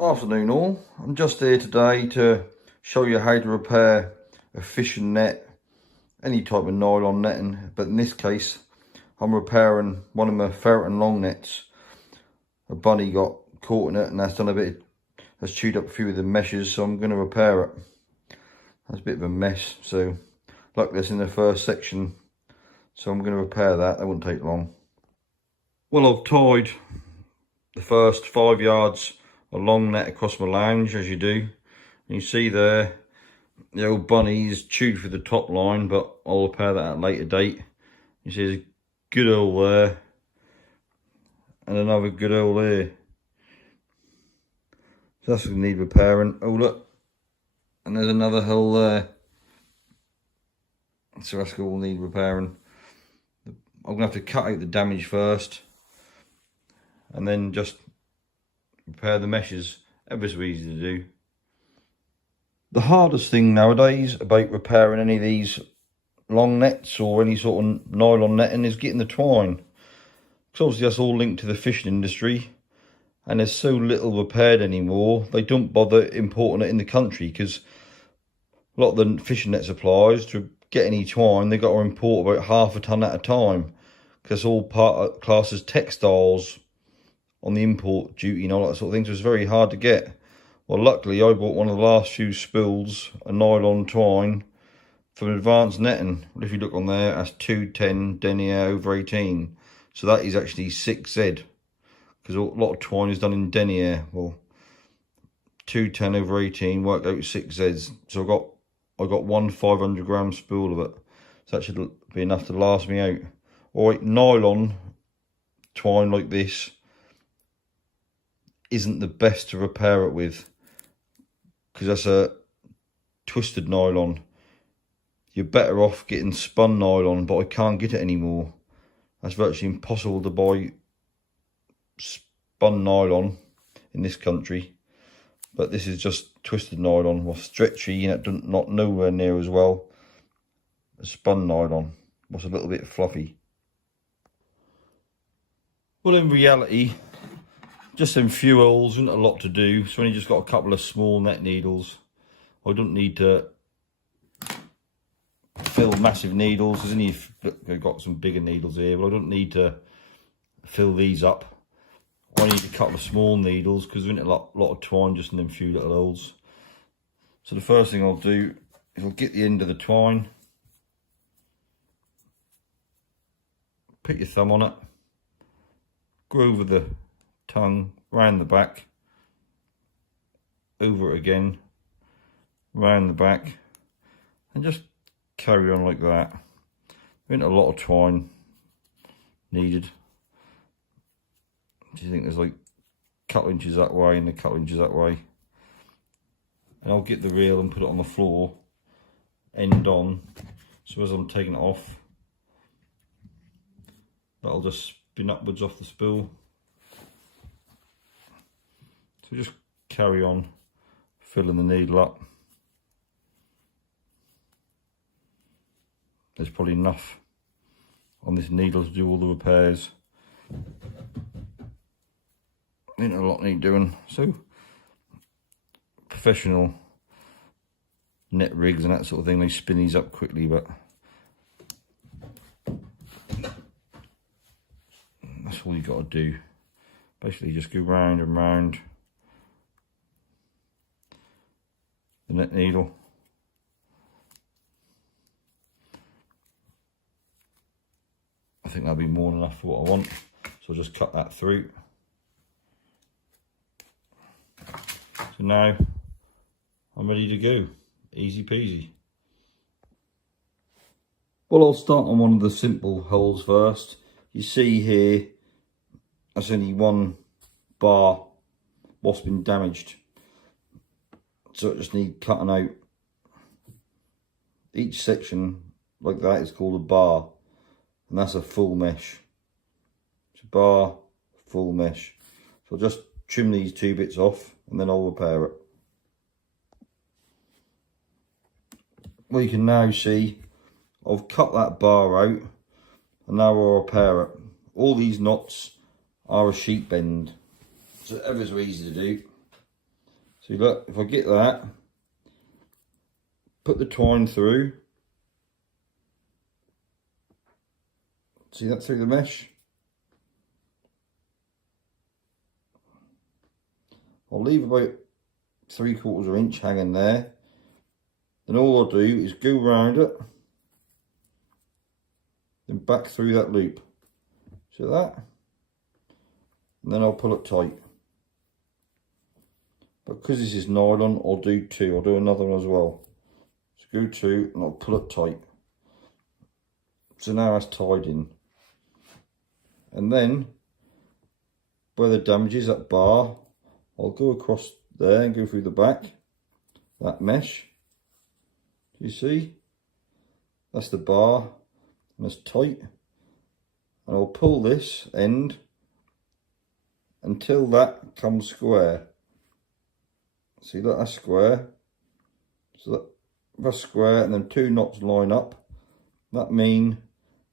Afternoon all, I'm just here today to show you how to repair a fishing net, any type of nylon netting, but in this case I'm repairing one of my ferreting long nets. A bunny got caught in it and that's chewed up a few of the meshes, so I'm going to repair it. That's a bit of a mess, so luckily it's in the first section, so I'm going to repair that won't take long. Well, I've tied the first 5 yards a long net across my lounge, as you do. And you see there, the old bunny's chewed through the top line, but I'll repair that at a later date. You see there's a good hole there, and another good hole there. So that's going to need repairing. Oh look, and there's another hole there. So that's going to need repairing. I'm going to have to cut out the damage first, and then just repair the meshes. Ever so easy to do. The hardest thing nowadays about repairing any of these long nets or any sort of nylon netting is getting the twine. Because obviously that's all linked to the fishing industry, and there's so little repaired anymore, they don't bother importing it in the country, because a lot of the fishing net suppliers, to get any twine, they've got to import about half a ton at a time, because it's all part of class as textiles on the import duty and all that sort of thing, so it's very hard to get. Well, luckily I bought one of the last few spools of nylon twine from Advanced Netting. Well, if you look on there, that's 210 denier over 18, so that is actually 6Z, because a lot of twine is done in denier. Well, 210 over 18 worked out 6Zs, so I got one 500 gram spool of it, so that should be enough to last me out. Alright, nylon twine like this isn't the best to repair it with, because that's a twisted nylon. You're better off getting spun nylon, but I can't get it anymore. That's virtually impossible to buy spun nylon in this country. But this is just twisted nylon, or stretchy, and it not nowhere near as well as spun nylon. What's a little bit fluffy. Well, in reality, just them few holes isn't a lot to do. So only just got a couple of small net needles. I don't need to fill massive needles. There's only, I've got some bigger needles here, but I don't need to fill these up. I need a couple of small needles because there isn't a lot of twine just in them few little holes. So the first thing I'll do is I'll get the end of the twine, put your thumb on it, go over the tongue, round the back, over it again, round the back, and just carry on like that. There ain't a lot of twine needed. Do you think there's like a couple inches that way and a couple inches that way? And I'll get the reel and put it on the floor, end on, so as I'm taking it off, that'll just spin upwards off the spool. So just carry on filling the needle up. There's probably enough on this needle to do all the repairs. Ain't a lot need doing. So professional net rigs and that sort of thing, they spin these up quickly, but that's all you got to do. Basically just go round and round the net needle. I think that'll be more than enough for what I want, so I'll just cut that through. So now I'm ready to go, easy peasy. Well, I'll start on one of the simple holes first. You see here, that's only one bar what's been damaged, so it just needs cutting out. Each section like that is called a bar, and that's a full mesh. It's a bar, full mesh. So I'll just trim these two bits off and then I'll repair it. Well, you can now see I've cut that bar out, and now I'll repair it. All these knots are a sheet bend, so ever so easy to do. See, look, if I get that, put the twine through. See that through the mesh? I'll leave about 3/4 inch hanging there. Then all I'll do is go round it, then back through that loop. See that? And then I'll pull it tight. But because this is nylon, I'll do 2. I'll do another one as well. So go 2 and I'll pull it tight. So now that's tied in. And then, where the damage is, that bar, I'll go across there and go through the back, that mesh. You see? That's the bar, and it's tight. And I'll pull this end until that comes square. See, look, that's square. So that's square, and then 2 knots line up. That means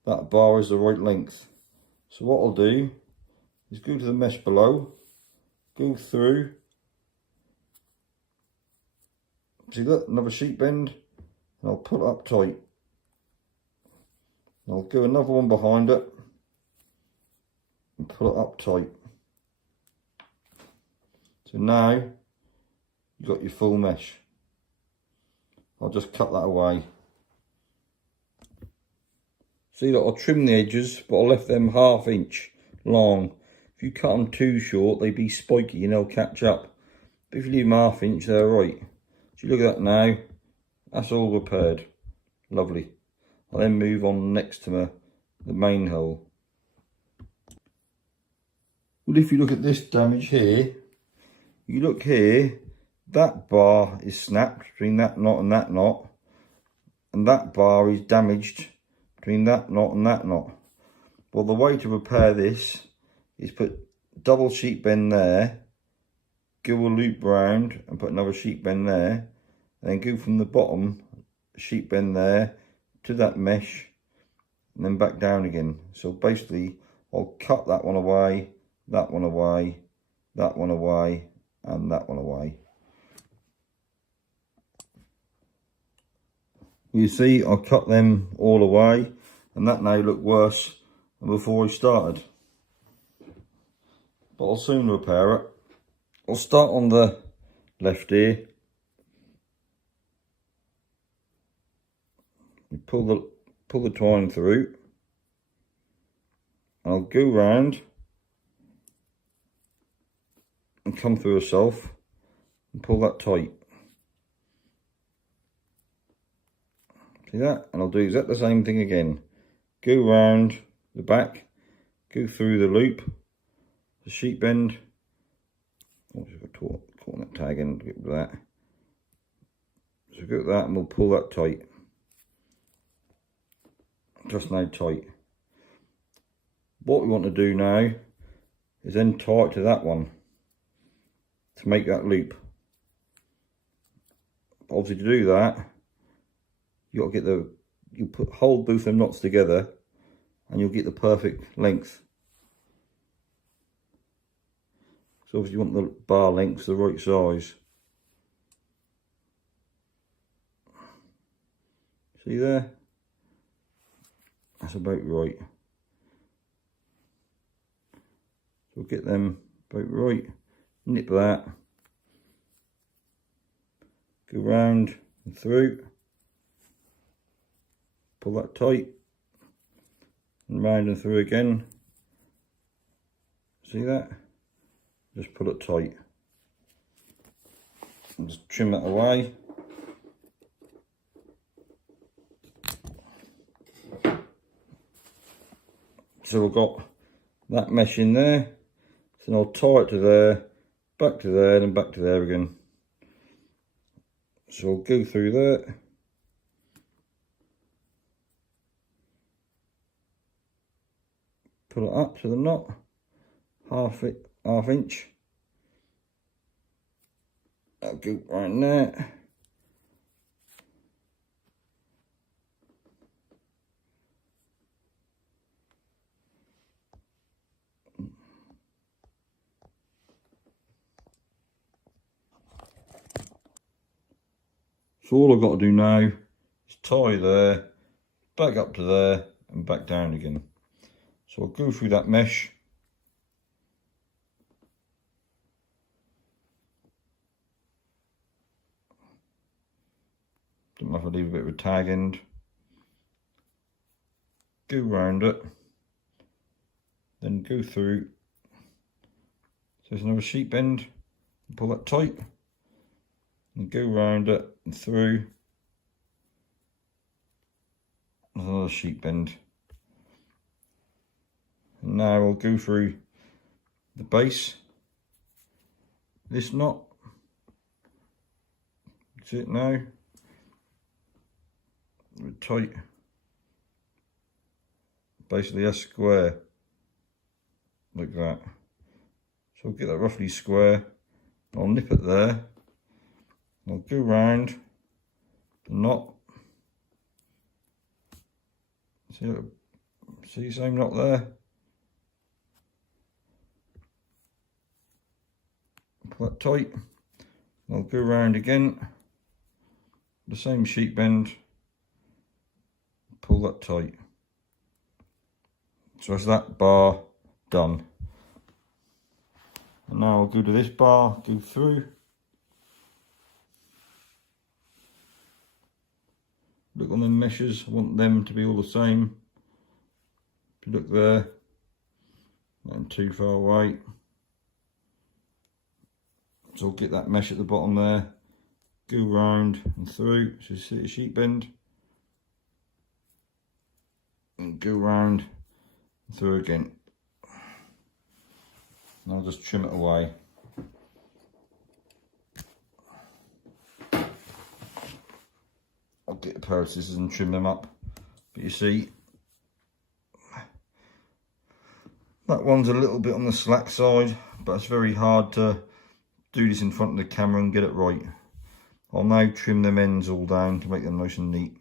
that bar is the right length. So what I'll do is go to the mesh below, go through. See, look, another sheet bend, and I'll put it up tight. And I'll go another one behind it and put it up tight. So now you've got your full mesh. I'll just cut that away. See, look, I'll trim the edges, but I left them 1/2 inch long. If you cut them too short, they'd be spiky and they'll catch up. But if you leave them 1/2 inch, they're right. So you look at that now, that's all repaired. Lovely. I'll then move on next to the main hole. Well, if you look at this damage here, you look here, that bar is snapped between that knot and that knot, and that bar is damaged between that knot and that knot. Well, the way to repair this is put double sheet bend there, go a loop round and put another sheet bend there, and then go from the bottom sheet bend there to that mesh and then back down again. So basically I'll cut that one away, that one away, that one away, and that one away. You see, I cut them all away, and that now look worse than before I started. But I'll soon repair it. I'll start on the left here. You pull the twine through. I'll go round and come through herself and pull that tight. See that? And I'll do exactly the same thing again. Go round the back, go through the loop, the sheet bend. Oh, just got caught that tag in, get rid of that. So go with that and we'll pull that tight. Just now tight. What we want to do now is then tie it to that one to make that loop. Obviously, to do that, you got to get hold both them knots together, and you'll get the perfect length. So obviously, you want the bar length the right size. See there? That's about right. So we'll get them about right. Nip that. Go round and through. Pull that tight. And round and through again. See that? Just pull it tight. And just trim that away. So we've got that mesh in there. So I'll tie it to there, back to there, and back to there again. So I'll go through there. Pull it up to the knot, half inch. That'll go right in there. So all I've got to do now is tie there, back up to there and back down again. So I'll go through that mesh. Don't know if I leave a bit of a tag end. Go round it, then go through. So there's another sheep bend, pull that tight, and go round it and through. There's another sheep bend. And now I'll go through the base, this knot. That's it now. Tight. Basically a square, like that. So I'll get that roughly square. I'll nip it there. I'll go round the knot. See, same knot there. Pull that tight. I'll go round again. The same sheep bend. Pull that tight. So that's that bar done. And now I'll go to this bar, go through. Look on the meshes, I want them to be all the same. If you look there, not too far away. So I'll get that mesh at the bottom there, go round and through, so you see the sheep bend. And go round and through again. And I'll just trim it away. I'll get a pair of scissors and trim them up. But you see, that one's a little bit on the slack side, but it's very hard to do this in front of the camera and get it right. I'll now trim them ends all down to make them nice and neat.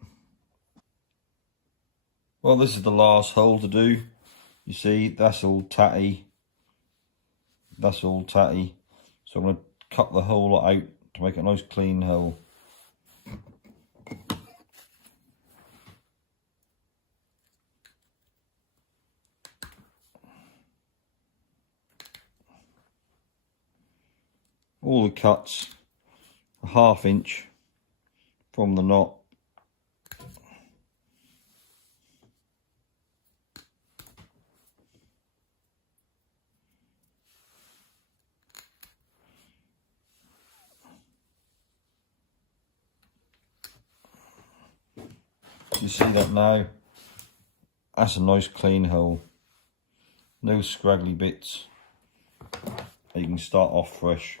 Well, this is the last hole to do. You see, that's all tatty. That's all tatty. So I'm going to cut the hole out to make a nice clean hole. All the cuts a 1/2 inch from the knot. You see that now? That's a nice clean hole. No scraggly bits. You can start off fresh.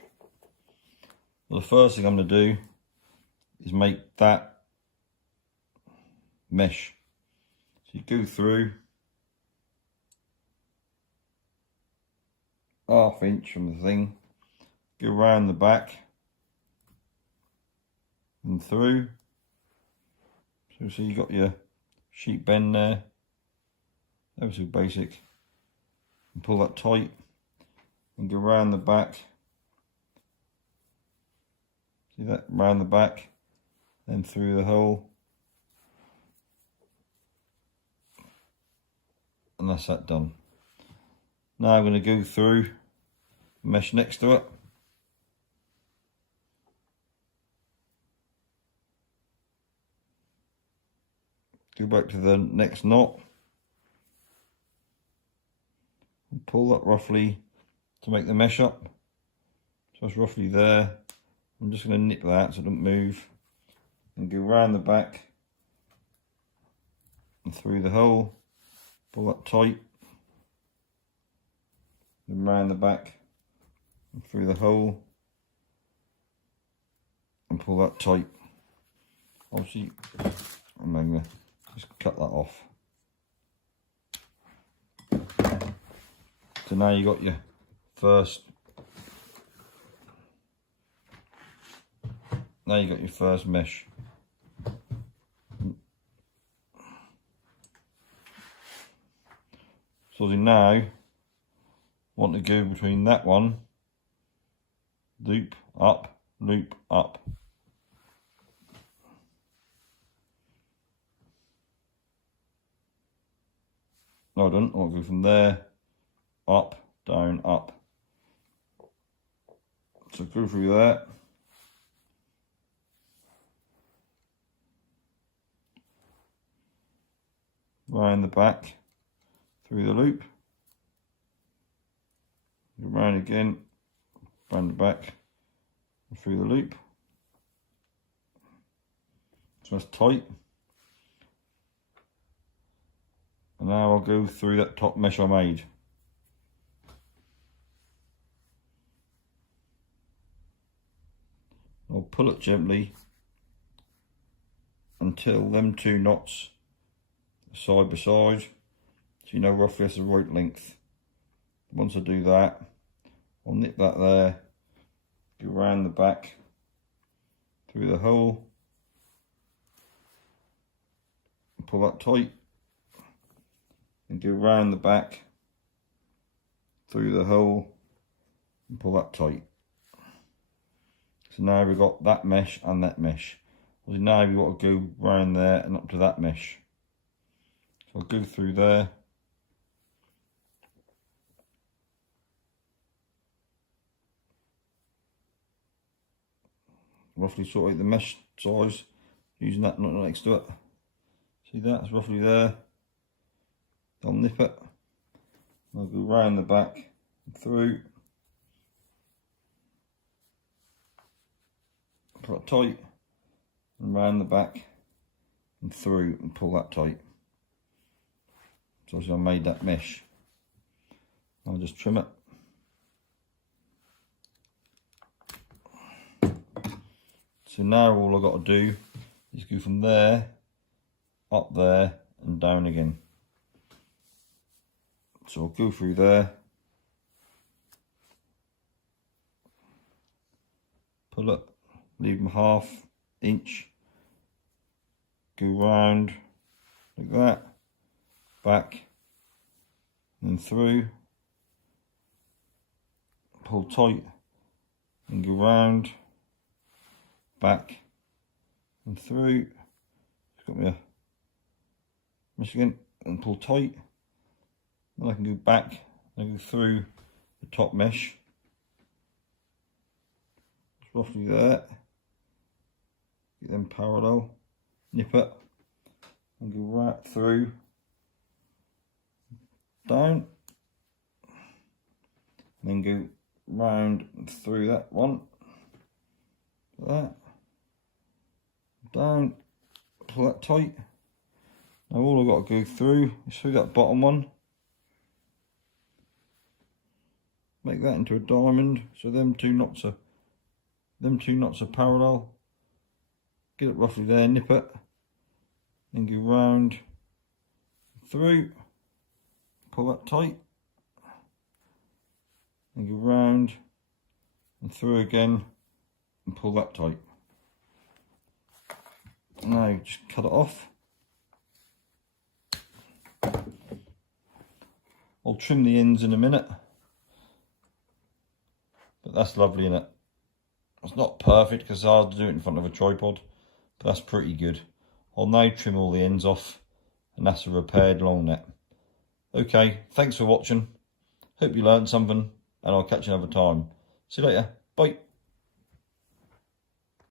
Well, the first thing I'm going to do is make that mesh. So you go through 1/2 inch from the thing, go around the back and through. So see, you got your sheep bend there. That was so basic. And pull that tight and go around the back. See that? Round the back, then through the hole. And that's that done. Now I'm going to go through, mesh next to it. Go back to the next knot. And pull that roughly to make the mesh up. So it's roughly there. I'm just going to nip that so it doesn't move. And go round the back and through the hole. Pull that tight. Then round the back and through the hole. And pull that tight. Obviously, I'm going to just cut that off. So now you got your first. Now you got your first mesh. So you now want to go between that one, loop up, No, I don't. I'll go from there, up, down, up. So go through there. Round the back, through the loop. Go round again, round the back, and through the loop. So that's tight. And now I'll go through that top mesh I made. I'll pull it gently until them two knots are side by side, so you know roughly that's the right length. Once I do that, I'll nip that there, go around the back, through the hole, and pull that tight, and go around the back, through the hole, and pull that tight. So now we've got that mesh and that mesh. So now we've got to go round there and up to that mesh. So I'll go through there. Roughly sort out the mesh size using that nut next to it. See that? It's roughly there. I'll nip it. I'll go round the back and through. Pull it tight, and round the back and through, and pull that tight. So I made that mesh. I'll just trim it. So now all I've got to do is go from there, up there, and down again. So I'll go through there, pull it, leave them 1/2 inch, go round like that, back, and then through, pull tight, and go round, back, and through. It's got me a mesh again, and pull tight. Then I can go back and go through the top mesh. It's roughly there. Get them parallel, nip it, and go right through, down, and then go round and through that one, like that, down, pull that tight. Now all I've got to go through is through that bottom one, make that into a diamond, so them two knots are parallel. Get it roughly there, nip it, and go round, through, pull that tight, and go round and through again, and pull that tight. Now just cut it off. I'll trim the ends in a minute, but that's lovely, isn't it? It's not perfect because it's hard to do it in front of a tripod, but that's pretty good. I'll now trim all the ends off, and that's a repaired long net. Okay, thanks for watching. Hope you learned something, and I'll catch you another time. See you later. Bye.